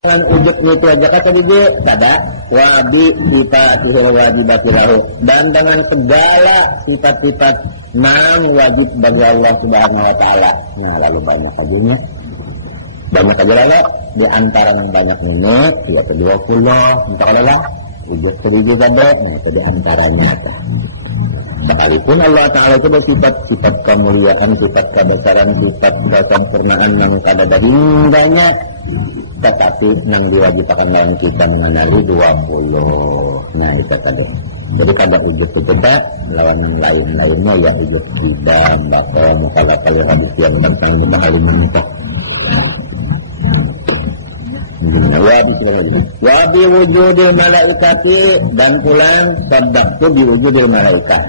Dengan ujub itu aja kata dia pada wabi sifatul wajibati lahu, dan dengan segala sifat-sifat yang wajib bagi Allah Subhanahu wa taala. Nah, lalu banyak aja lalu di antara yang banyak ini ya 20 entah Allah ujub tadi ada itu di antaranya. Sekalipun Allah Ta'ala itu bersifat-sifat kemuliaan, sifat kebesaran, sifat kesempurnaan yang kada dari banyak, tetapi yang diwajibkan lawan kita mengenali 20. Nah itu kada. Jadi kada ujub kita lawan yang lain-lainnya ya ujub tidak, bako, mukalakal, hadis yang tentang mubahalim mentok. Wabi wujudil malaikati, dan pulang sabdaku bi wujudil malaikat.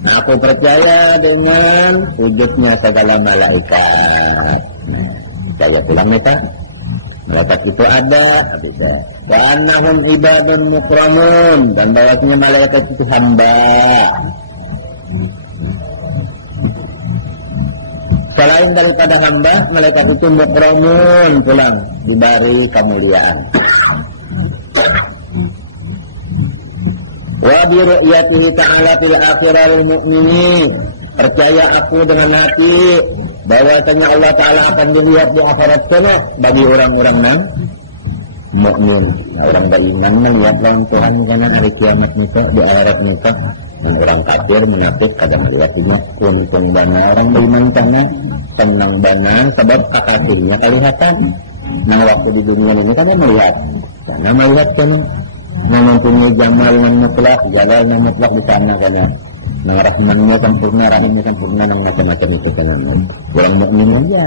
Aku percaya dengan wujudnya segala malaikat. Saya pulang nih, malaikat itu ada. Wa annahum ibadun mukramun, dan bahwasanya malaikat itu hamba. Selain daripada hamba, malaikat itu mukramun, pulang diberi kemuliaan. Wa bi ru'yatihi ta'ala fil akhiril mu'minin, percaya aku dengan hati bahwasanya Allah Ta'ala akan dilihat di akhirat sana bagi orang-orang yang mukmin. Nah, orang beriman melihat lawan Tuhan karena hari kiamat nikah di akhirat nikah. Dan orang kafir munafik kadang melihatnya untung bana, orang beriman karena tenang bana sebab kafirnya kelihatan. Nah waktu di dunia ini kan melihat, karena melihat kan mempunyai jamal yang mutlak, jalal yang mutlak di sana karena nah rahmannya sempurna, rahimnya sempurna, yang macam-macam itu kan orang mukmin aja.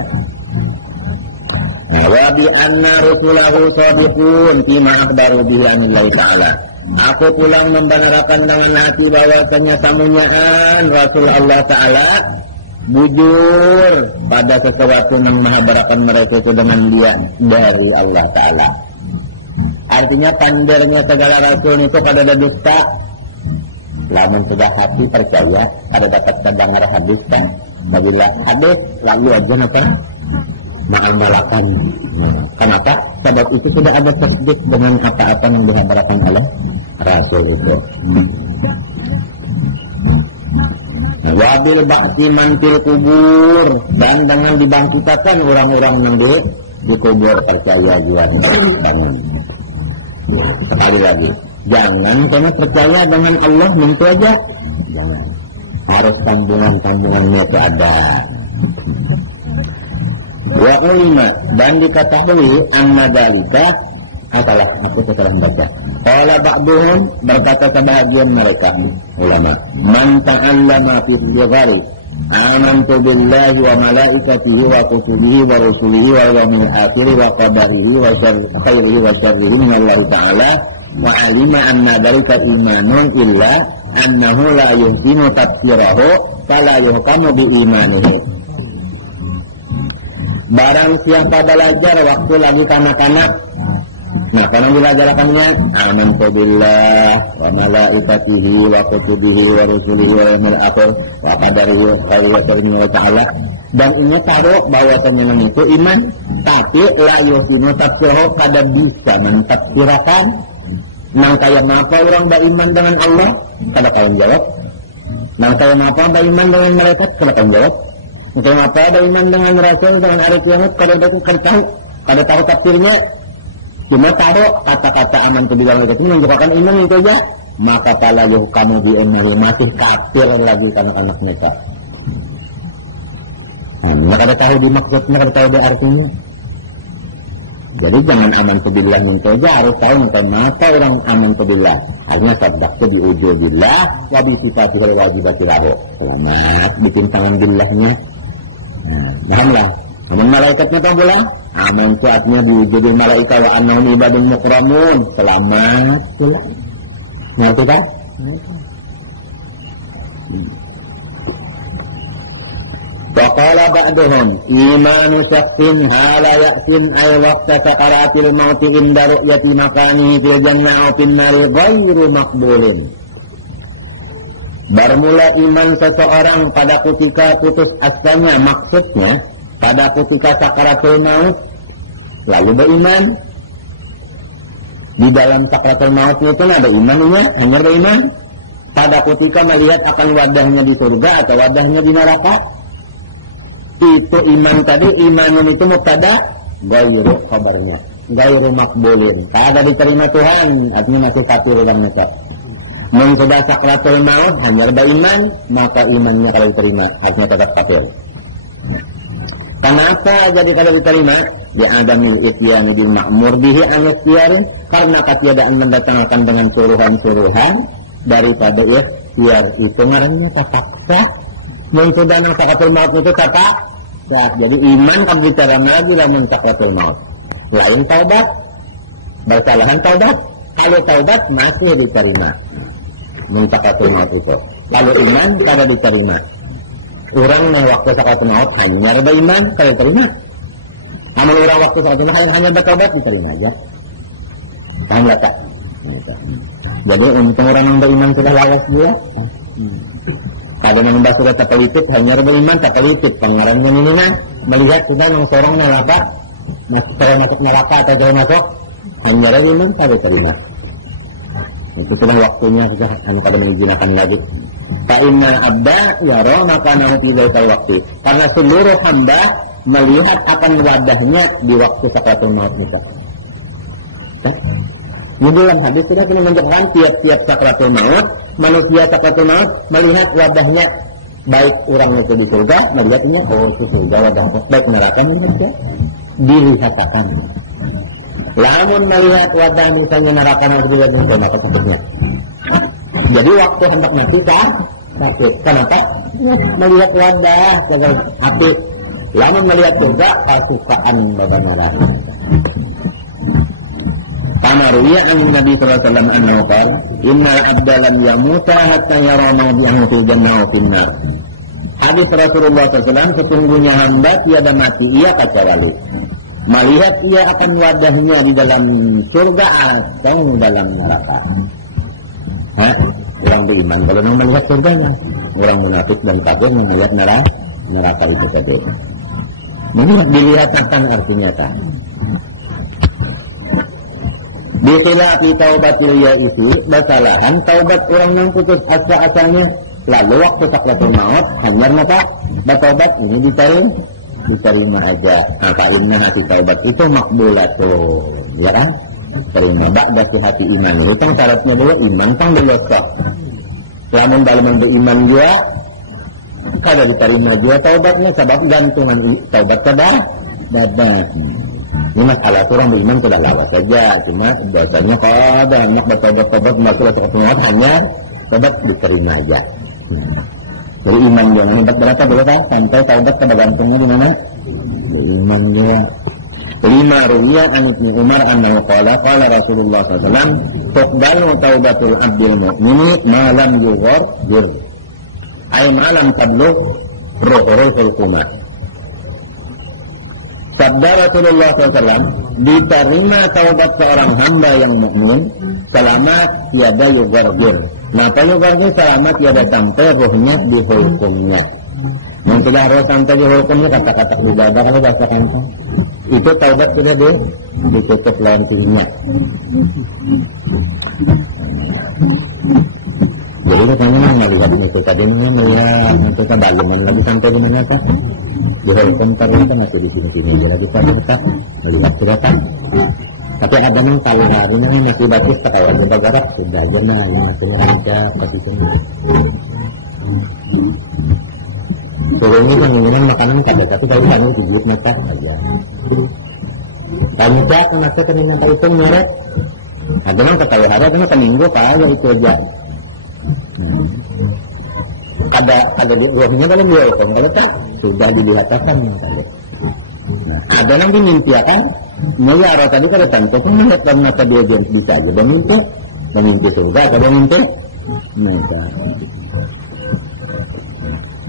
Nah wa bi anna rusulahu sabiqun fima akhbaru bihi anillahi ta'ala. Aku pulang membenarkan dengan hati bahwasanya samunyaan Rasul Allah Ta'ala bujur pada sesuatu yang mengabarkan mereka itu dengan dia dari Allah Ta'ala. Artinya pandirnya segala Rasul itu pada ada dusta. Lamun sudah hati percaya ada dapat kedengar hadis kan. Bila hadis lalu aja napa mengamalkan. Kenapa? Sebab itu tidak ada tasdik dengan apa-apa yang dihabarkan oleh Rasul itu. Wabil ba'ti mantil kubur, dan dengan dibangkitkan orang-orang yang dikubur, percaya juga bangun. Sekali lagi, jangan karena percaya dengan Allah itu aja. Jangan. Harus sambungan-sambungannya itu ada. Wa ulima, dan diketahui anna dalika adalah aku telah membaca. Qala ba'duhum, berkata sebahagian mereka ulama, man ta'allama fi ghari amantu billahi wa malaikatihi wa kutubihi wa rusulihi wa yawmil akhir wa qadarihi wa khairihi wa syarrihi min Allah Ta'ala wa alima anna dalika imanun illa annahu la yuhkinu tafsirahu fala yuhkamu bi imanihi. Barang siapa belajar waktu lagi kanak-kanak, nah karena belajarkannya amantu billah wa malaikatihi wa kutubihi wa rusulihi wa yawmil akhir wa qadarihi wa khairihi wa syarrihi wa ta'ala, dan ini taruh bahwasanya itu iman, tapi la yuhsinu tafsirahu, kada bisa mentafsirkan nang kaya apa orang beriman dengan Allah, kada kalian jawab. Nang kaya apa beriman dengan malaikat, kada kalian jawab. Nang apa beriman dengan Rasul, dengan hari kiamat, kada tahu tafsirnya. Cuma taruh kata-kata aman ke bilang itu menunjukkan iman itu aja, maka kalau kamu di iman masih kafir lagi karena anak mereka. Nah, kada tahu dimaksudnya, kada tahu di artinya. Jadi jangan aman ke bilang itu aja, harus tahu kenapa orang aman ke bilang. Artinya sabdaku diujubillah wa bi sifatil wajibati lahu. Selamat bikin tangan billahnya. Nah, pahamlah. Aman malaikatnya tahu pula. Aman kuatnya diwujudi malaikat wa annahum ibadun mukramun. Selamat pula. Ngerti tak? Wa qala ba'duhum imanu syakhin hala ya'sin ay waqta sakaratil mauti inda ru'yati makanihi fil jannah aw fin nari ghairu maqbulin. Bermula iman seseorang pada ketika putus asanya, maksudnya pada ketika sakaratul maut lalu beriman Di dalam sakratul maut itu ada imannya, hanya ada iman. Pada ketika melihat akan wadahnya di surga atau wadahnya di neraka, itu iman tadi, imannya itu mubtada, gairu kabarnya, gairu makbulin, kagak diterima Tuhan, artinya masih kafir dan nekat. Sudah sakratul maut hanya ada iman, maka imannya kalau diterima artinya tetap kafir. Kenapa jadi kalau diterima? Di adami isyani bil ma'mur bihi an ikhtiyarin, karena ketiadaan mendatangkan dengan suruhan-suruhan daripada ikhtiar itu ngarannya terpaksa. Sudah nang sakratul maut itu kata, ya, jadi iman kan bicara lagi dalam sakratul maut. Lain taubat, bersalahan taubat. Kalau taubat masih diterima sakratul maut itu. Lalu iman kada diterima. Orang yang waktu sakratul maut hanya ada iman kalau diterima. Amal orang waktu sakratul maut hanya bertaubat diterima aja. Paham tak? Jadi untung orang yang beriman sudah lawas dia. Kalau menambah sudah terpelitit hanya beriman terpelitit pengarannya ini melihat sudah yang seorang neraka masuk neraka atau tidak masuk hanya beriman pada terima. Itu sudah waktunya sudah hanya pada mengizinkan lagi. Fa'inna abda yara makanahu fi dzal waktu. Karena seluruh hamba melihat akan wadahnya di waktu sakratul maut itu. Di dalam hadis kita kena menjelaskan tiap-tiap sakratul maut, manusia sakratul maut melihat wadahnya, baik orang itu di surga, melihatnya itu surga wadah, baik neraka itu dilihatkan. Lamun melihat wadah misalnya neraka itu juga maka sebutnya. Jadi waktu hendak mati sakit. Kenapa? Melihat wadah sebagai hati. Lamun melihat surga kasukaan badan neraka. Kamaruya an Nabi sallallahu alaihi wasallam annahu qala innal abda lam yamuta hatta yara mawdi'ahu fil jannah wa fil nar. Hadis Rasulullah sallallahu alaihi wasallam, sesungguhnya hamba tiada mati ia kecuali melihat ia akan wadahnya di dalam surga atau dalam neraka. Orang beriman kalau melihat surganya, orang munafik dan kafir melihat neraka itu saja. Melihat dilihatkan artinya tak. Bila di taubatul yaitu basalahan taubat orang yang putus asa-asanya lalu waktu sakratul maut hanya apa? Bertaubat ini diterima aja. Maka inna hati taubat itu makbulatul, ya kan? Terima ba'da hati iman. Itu kan syaratnya dulu iman kan dulu sah. Lamun dalam beriman dia kada diterima dia taubatnya sebab gantungan taubat kepada babat. Ini masalah orang beriman sudah lawas saja, cuma biasanya kada hendak bertobat masuk sakratul maut hanya taubat diterima aja. Jadi iman dia hendak berapa dulu kan sampai taubat kada gantungnya di mana? Iman dia. 5 ruwiya an Ibnu Umar annahu qala qala Rasulullah sallallahu alaihi wasallam tuqbalu taubatul abdil mu'mini ma lam yughfir ay ma lam tablugh ruhul qumah. Sabda Rasulullah SAW, diterima taubat seorang hamba yang mukmin selama tiada yughfir. Maka yughfir selama tiada sampai ruhnya di hukumnya. Yang sudah roh sampai di hukumnya kata-kata ibadah kalau bahasa kantong. Itu taubat sudah ditutup lantinya. Jadi katanya melihat itu tadi melihat itu kembali lagi sampai di mana kan? Di hukum tadi kan masih di sini dia lagi kan melihat sudah kan. Tapi ada yang paling harinya masih bagus kayak negara sudah aja nah ini masih ada pasti sini. Turunnya keinginan makanan kada tapi kalau hanya tujuh meter aja. Kami tak masa keinginan kali itu nyeret. Ada yang ketahui hari kena seminggu pak itu aja. Ada di ruangnya kalau dia hukum kalau tak sudah dilihatkan. Ada yang dimimpiakan. Nyara tadi kalau tentu kan melihat mata dia jenis bisa aja dan mimpi surga ada mimpi.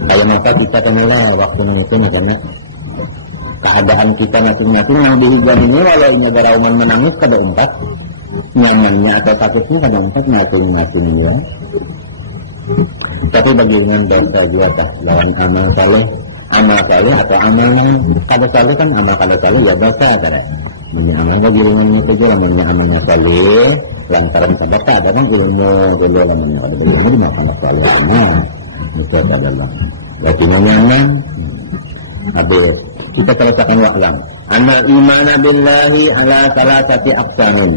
Kalau maka kita kenal waktu itu makanya keadaan kita masing-masing yang dihijan ini walau negara umat menangis kada empat nyamannya atau takutnya kada empat masing-masing ya. Tapi bagaimana dosa dia apa lawan amal saleh atau amal kada saleh kan amal kada saleh ya dosa kada. Menyanangkan ilmunya saja, menyanangnya kali lantaran sedekah ada kan ilmu dulu namanya ada ilmu di mana salahnya itu adalah lagi menyanang habis kita selesaikan waklang anna imana billahi ala salasati aqsamin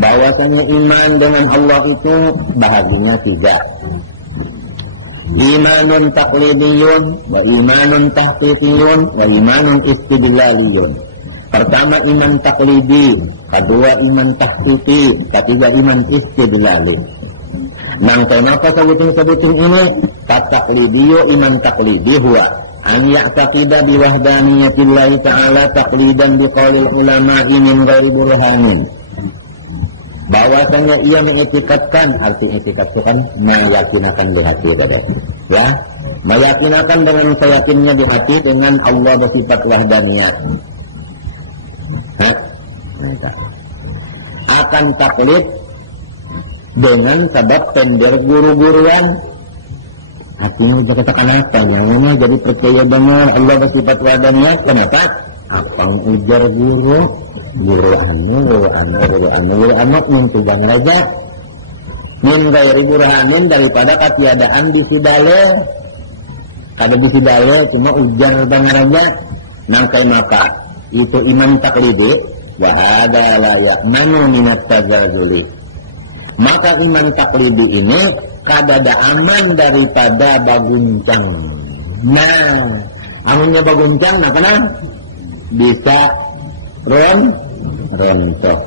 bahwasanya iman dengan Allah itu bahaginya 3 imanun taqlidiyun wa imanun tahqiqiyun wa imanun istidlaliyun. Pertama iman taklidi, kedua iman tahqiqi, ketiga iman istidlali. Nang kenapa sebuting ini? Taklidiyo iman taklidi huwa an ya'taqida bi wahdaniyatillahi ta'ala taqlidan bi qaulil ulama'i min ghairi burhanin. Bahwasanya ia mengetikatkan, arti etikat itu kan meyakinakan di hati tadi. Ya, meyakinakan dengan seyakinnya di hati dengan Allah bersifat wahdaniyah. Akan taklid dengan sebab tender guru-guruan. Artinya kita katakan apa? Yang jadi percaya benar Allah bersifat wahdaniyah. Kenapa? Apa ujar guru mintu bang raja min gairi burhanin daripada ketiadaan bisi dalil. Kada bisi dalil cuma ujar bang raja nangkai maka itu iman taklidi wa hada la ya'manu minat tagazuli. Maka iman taklidi ini kadada aman daripada baguncang. Nah, amunnya baguncang nah kenapa? Bisa rontok.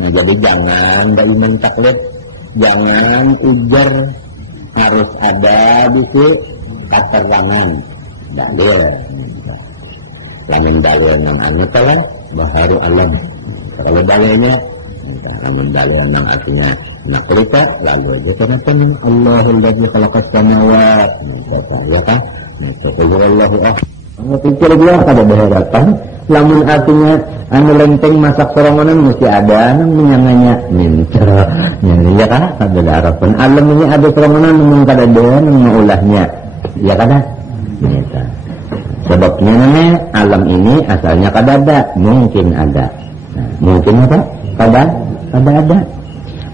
Nah, jadi jangan dari iman taklid, jangan ujar, harus ada di situ keterangan dalil. Lamun dalil nang anu tala baharu alam. Kalau dalilnya lamun dalil nang artinya nak cerita lalu aja kenapa nih Allahul ladzi khalaqas samawati ya kan? Allahu pikir dia kada berharapan lamun artinya anu lenteng masak sorongonan mesti ada nang menyanganya minta ya kan ada harapan alamnya ada sorongonan mun kada ada nang maulahnya ya kan minta sebabnya namanya alam ini asalnya kada ada mungkin ada mungkin apa kada ada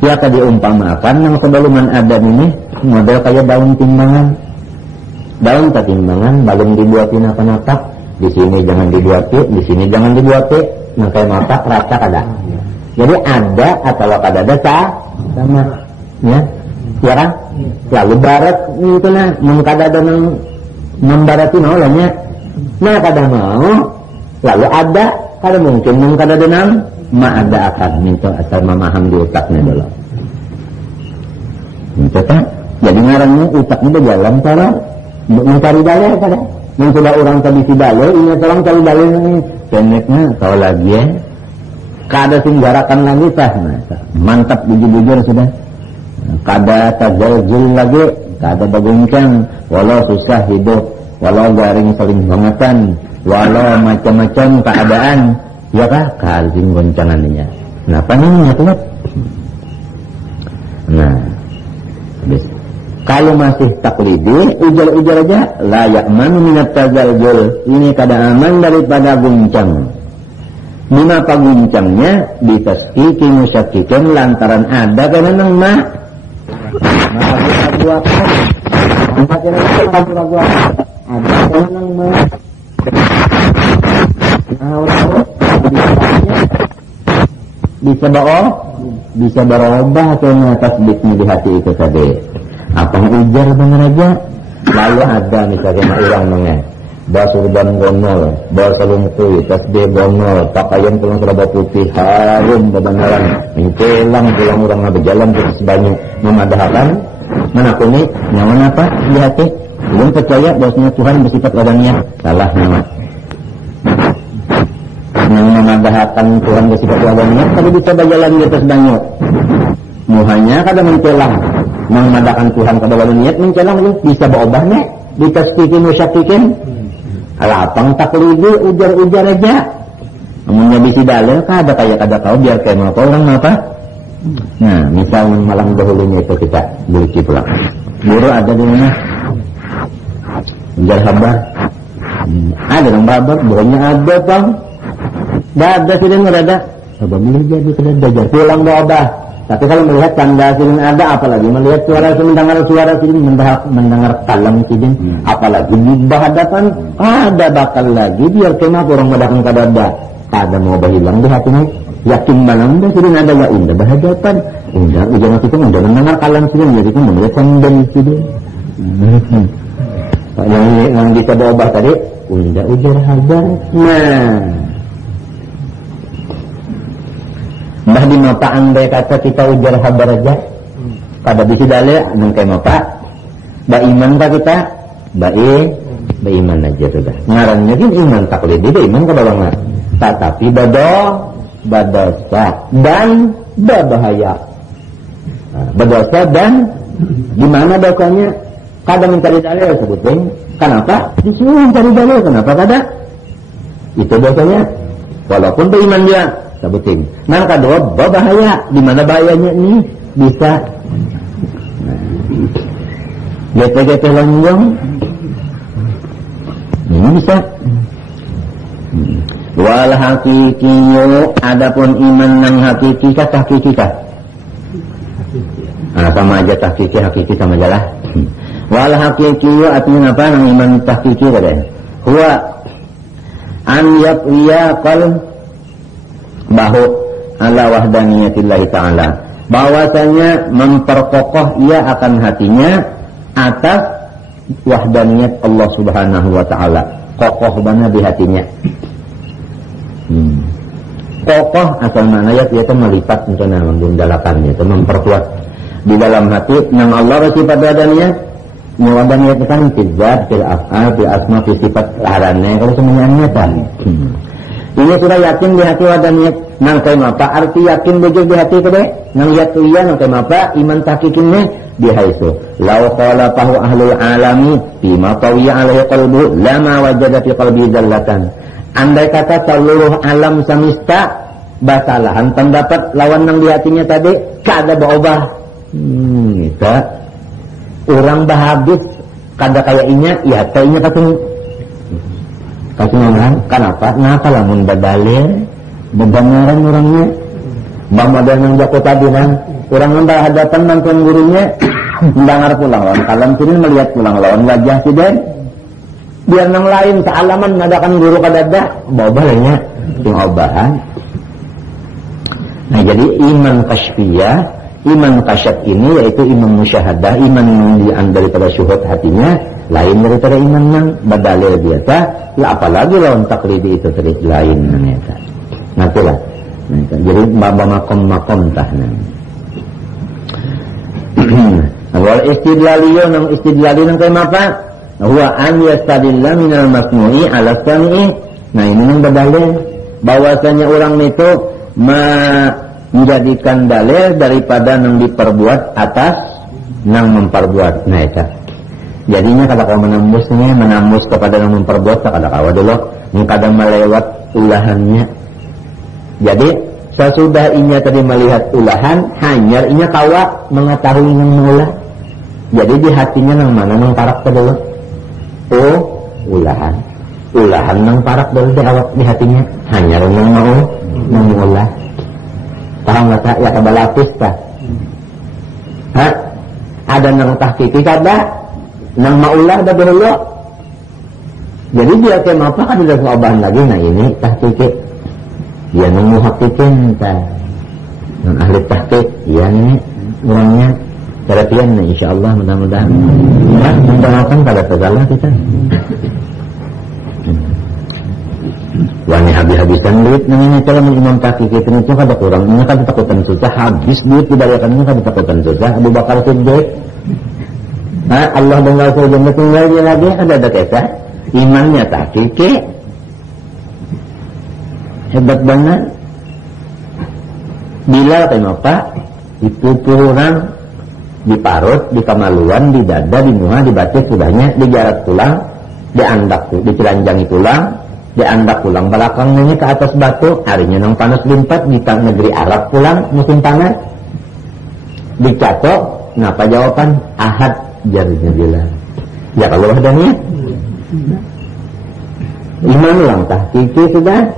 ya kada diumpamakan nang sebelum ada ini model kayak daun timbangan belum dibuatin apa-apa di sini jangan dibuati di sini jangan dibuati nang kayak mata rasa kada jadi ada atau kada ada sama ya ya kan lalu barat itu nah mengkada ada nang membarati olehnya nah kada mau lalu ada kada mungkin mengkada ada nang ma ada akan minta asal memaham di otaknya dulu minta jadi ngarangnya otaknya berjalan cara mencari dalil kada yang sudah orang tadi si dalil ini orang cari dalil ini keneknya kalau lagi ya kada singgarakan lagi tah mantap bujur-bujur sudah kada tajaljul lagi kada baguncang walau susah hidup walau garing saling bangatan walau macam-macam keadaan ya kah kaling goncangannya kenapa nih nyatulat nah habis kalau masih taklidi, ujar-ujar aja layak man minat tazaljul. Ini kada aman daripada guncang. Mengapa guncangnya? Ditaskiki musyakikan lantaran ada karena nang ma. Ragu-ragu apa? Ragu-ragu apa? Ada karena nang ma. Bisa berubah karena tasbihnya di hati itu tadi. Apa ujar bener aja lalu ada misalnya orang mengen bawa surban gonol bawa sarung tui tasbih gonol pakaian pulang serba putih harum bebenaran mencelang pulang orang berjalan terus banyak memadahkan menakuni nyaman apa di hati belum percaya bahwasanya Tuhan bersifat adanya salah nama yang memadahkan Tuhan bersifat adanya tapi bisa berjalan di atas banyak muhanya kada mencelang mengadakan Tuhan pada wali niat mencelang bisa berubahnya ditasbihin musyakikin alapang taklidi ujar-ujar aja namunnya bisi dalil kada kayak kada tahu biar kayak apa orang apa nah misal malam dahulunya itu kita beli pulang guru ada di mana ujar habar ada yang babat bukannya ada bang Dada sidin ada. Coba melihat jadi kedajar. Pulang doa. Tapi kalau melihat tanda sidin ada, apalagi melihat suara sidin, mendengar suara sidin, mendengar kalam sidin, apalagi di hadapan ada bakal lagi biar kenapa orang mendakang kadada. Ada mau hilang di hatinya. Yakin malam dah sidin ada ya indah berhadapan. Indah ujung kita udah mendengar kalam sidin, jadi kita melihat sambil sidin. Yang bisa berubah tadi, indah ujar habar. Nah, mbah di mata andai kata kita ujar habar aja, pada bisi dalil nang kayak mata, ba iman tak kita, ba iman aja sudah. Ngarannya kan iman taklid, itu iman ke bawah nggak? Tetapi badosa dan berbahaya. Berdosa dan gimana dosanya? Kadang mencari dalil sebutin. Kenapa? Disuruh mencari dalil. Kenapa kada? Itu dosanya. Walaupun beriman dia sebutin. Nah kedua berbahaya. Di mana bahayanya ini? Bisa GT lonjong. Ini bisa. Wal hakikiyo, adapun iman nang hakiki kah hakiki kah? Sama aja hakiki sama aja lah. Wal hakikiyo artinya apa? Nang iman hakiki kada. Huwa an yaqiya qalbahu ala wahdaniyatillahi ta'ala. Bahwasanya memperkokoh ia akan hatinya atas wahdaniyat Allah Subhanahu wa taala. Kokoh benar di hatinya. Kokoh asal maknanya yaitu melipat misalnya menggundalakannya, itu memperkuat di dalam hati yang Allah bersifat wadaniyat. Wadaniyat itu kan fizat, fil af'al, fil asma, fil sifat laharannya. Kalau semuanya nyata. Ini sudah yakin di hati wadaniyat. Nang kayak apa? Arti yakin bujur di hati kede. Nang yatu iya nang kayak apa? Iman tahqiqinnya di haisu. Lau qala fahu ahlul alami bima tawiya alaihi qalbu lama wajada fi qalbi jallatan. Andai kata seluruh alam semesta basalahan pendapat lawan nang di hatinya tadi kada berubah. Kita orang bahabis kada kayak inya, ya kayaknya kasih ngomong. Kenapa? Kenapa lamun badalil bebenaran orangnya. Bamadan yang jago tadi nang orang nambah hadapan mantan gurunya mendengar pulang lawan kalam sini melihat pulang lawan wajah sidin. Biar nang lain sealaman ngadakan guru kadada bawa lainnya yang obahan. Nah jadi iman kasyfiyah, iman kasyaf ini yaitu iman musyahadah, iman yang daripada syuhud hatinya lain daripada iman yang badalil biasa. Lah apalagi lawan taklidi itu terus lain ternyata. Nantilah. Jadi makom tahna. Wal istidlaliyun nang istidlaliyun kayak apa? Huwa an yastadilla minal masnu'i ala sami'i. Nah ini yang berdalil bahwasanya orang itu menjadikan dalil daripada yang diperbuat atas yang memperbuat. Nah itu jadinya kalau kau menambus kepada yang memperbuat kada kawa dulu kadang melewat ulahannya. Jadi sesudah inya tadi melihat ulahan hanya inya kawa mengetahui yang mengulah. Jadi di hatinya yang mana yang parak dulu. Ulahan nang parak dulu di awak di hatinya hanya yang mau mengulah. Paham nggak tak? Ya kabalapis tak? Ada nang tahqiqi kada, nang maulah dah dulu. Jadi dia kayak apa kan ada soaban lagi. Nah ini tahqiqi, dia nang muhaqqiqin tak? Nang ahli tahqiq, ya ini orangnya. Perhatian nih, insyaallah mudah-mudahan mendoakan pada segala kita. Wani habis-habisan duit namanya cara mengimam kaki kita itu kada kurang, ini kada takutan susah, habis duit dibalikannya kada takutan susah. Abu Bakar Siddiq, Allah dengan surga tinggalnya lagi ada kisah imannya kaki hebat banget. Bila kenapa itu kurang diparut, di kamaluan, di dada, di muha, dibaca sudahnya, dijarat pulang, diandak, dicelanjangi pulang, diandak pulang belakangnya ke atas batu, harinya nang panas limpat di negeri Arab pulang musim panas, dicatok, ngapa jawaban? Ahad jarinya bilang. Ya kalau adanya, iman ulang tahqiqi sudah,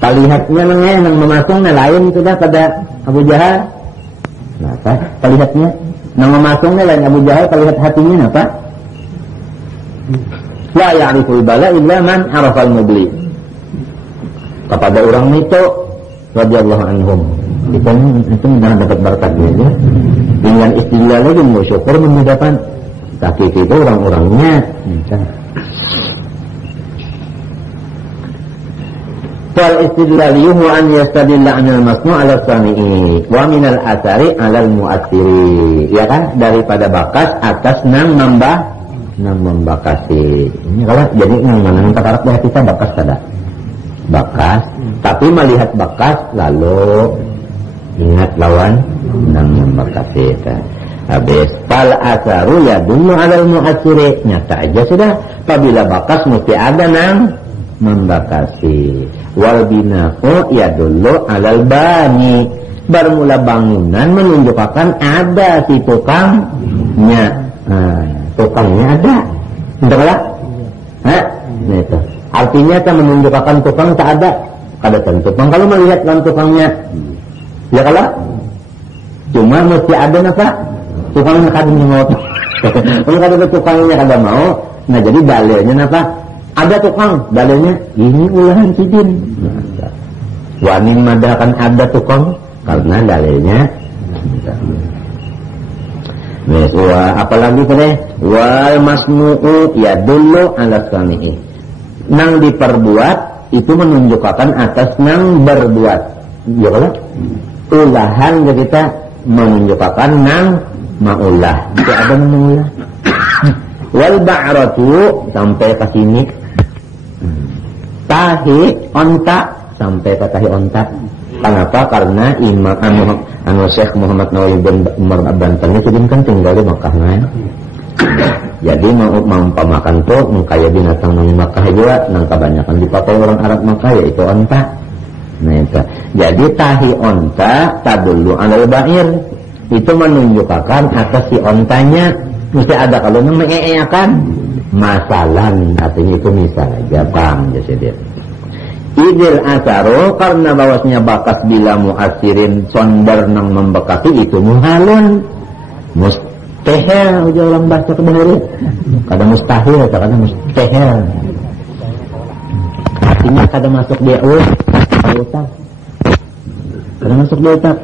Palihatnya yang memasungnya lain sudah pada Abu Jahal. Nah, palihatnya yang memasungnya lain Abu Jahal, palihat hatinya apa? La ya'riful bala illa man arafal mubli. Kepada orang itu radhiyallahu anhum. Itu mudah dapat berkatnya ya. Dengan istilah lagi bersyukur mendapat sakit itu orang-orangnya. Wal istidlal yuhu an yastadilla anil masnu' ala sami'i wa minal asari alal mu'assiri. Ya kan, daripada bakas atas nang membakasi. Ini kalau jadi mana takarap di hati kita bakas tada. Bakas, tapi melihat bakas lalu ingat lawan nang membakasi. Habis fal asaru ya dulu alal mu'assiri. Nyata aja sudah apabila bakas mesti ada nang membakasi. Wal bina'u ya dulu alal bani. Bermula bangunan menunjukkan ada si tukangnya. Tukangnya ada. Betul lah? Nah itu. Artinya kan menunjukkan tukang tak ada. Ada tukang. Kalau melihat kan tukangnya, ya kalau cuma mesti ada apa? Tukangnya kadang mau. Kalau ada tukangnya kadang mau. Nah jadi dalilnya apa? Ada tukang, dalilnya ini ulahan sidin. Wanin mada kan ada tukang karena dalilnya. Apalagi pada wal masmu'u ya dulu ala sami'i. Nang diperbuat itu menunjukkan atas nang berbuat. Ya kalau ulahan kita menunjukkan nang maulah. Tidak ada maulah. Wal ba'ratu sampai ke sini. Tahi onta sampai ke tahi onta. Kenapa? Karena Imam Syekh Muhammad Nawawi bin Umar Abdantani itu kan tinggal di Makkah kan. Jadi mau pamakan tuh mengkaya binatang di Makkah juga, nang kebanyakan dipakai orang Arab Makkah yaitu onta. Nah itu. Jadi tahi onta tadullu alal ba'ir. Itu menunjukkan atas si ontanya mesti ada. Kalau mengeeakan masalan artinya itu misal aja paham jadi. Idil asaru karena bahwasanya bakas bila muasirin sonder nang membekasi itu muhalun mustahil ujar orang bahasa kebenaran. Kadang mustahil, kadang mustahil. Artinya kadang masuk dia otak. Kadang masuk dia otak.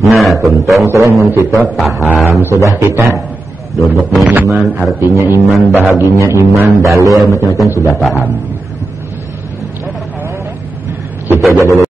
Nah, tuntung sering mencipta paham sudah kita duduknya iman, artinya iman, bahaginya iman, dalil macam-macam sudah paham. Kita jaga